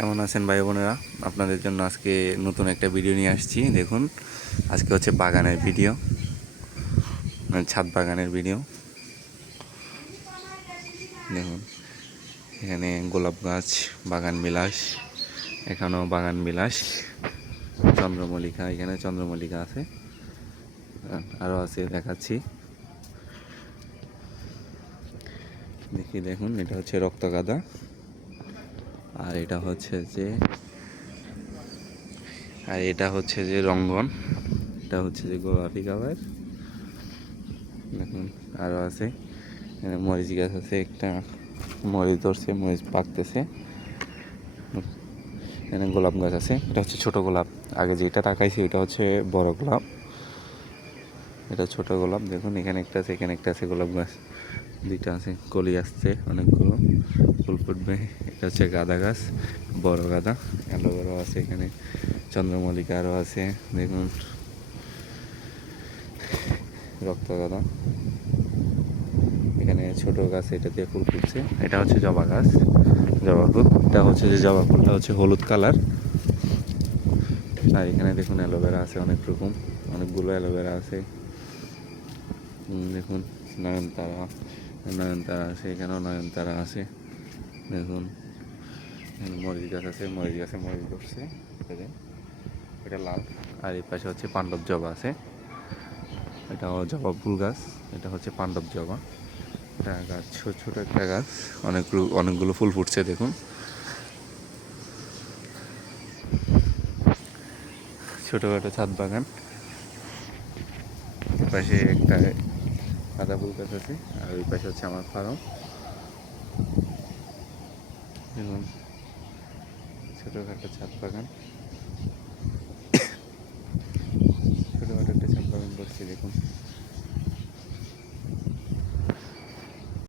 কেমন আছেন ভাই বোনেরা? আপনাদের জন্য আজকে নতুন একটা ভিডিও নিয়ে আসছি। দেখুন, আজকে হচ্ছে বাগানের ভিডিও, মানে ছাদ বাগানের ভিডিও। দেখুন, এখানে গোলাপ গাছ, বাগান বিলাস, এখানেও বাগান বিলাস, চন্দ্রমল্লিকা, এখানে চন্দ্রমল্লিকা আছে, আরও আছে, দেখাচ্ছি। দেখুন, এটা হচ্ছে রক্তগাঁদা, আর এটা হচ্ছে যে রঙ্গন, এটা হচ্ছে যে গোলাপি কালার। দেখুন, আরও আছে, এখানে মরিচ গাছ আছে, একটা মরিচ ধরছে, মরিচ পাকতেছে। এখানে গোলাপ গাছ আছে, এটা হচ্ছে ছোট গোলাপ। আগে যেটা তাকাইছি এটা হচ্ছে বড় গোলাপ, এটা ছোট গোলাপ। দেখুন, এখানে একটা আছে, এখানে একটা আছে, গোলাপ গাছ দুইটা আছে, কলি আসছে, অনেকগুলো ফুল ফুটবে। এটা হচ্ছে গাঁদা গাছ, বড় গাঁদা, অ্যালোভেরা আছে, এখানে চন্দ্রমল্লিকা আরও আছে। দেখুন, রক্তগাঁদা, এখানে ছোট গাছ, এটাতে ফুল ফুটছে। এটা হচ্ছে জবা গাছ, জবা ফুল। এটা হচ্ছে যে জবা ফুলটা হচ্ছে হলুদ কালার। আর এখানে দেখুন অ্যালোভেরা আছে, অনেক রকম, অনেকগুলো অ্যালোভেরা আছে। দেখুন, নয়নতারা, নয়নতারা আছে, এখানেও নয়নতারা আছে। দেখুন, এখানে মরিচ গাছ আছে, মরিচ গাছে মরিচ ধরছে, এটা লাল। আর এই পাশে হচ্ছে পাণ্ডব জবা আছে, এটাও জবা ফুল গাছ। এটা হচ্ছে পাণ্ডব জবা, এটা গাছ, ছোট ছোট একটা গাছ, অনেকগুলো ফুল ফুটছে। দেখুন, ছোটোখাটো ছাদ বাগান। পাশে একটা গাঁদা ফুল গাছ আছে, আর ওই পাশে হচ্ছে আমার ফার্ম। দেখুন, ছোটোখাটো ছাদ বাগান।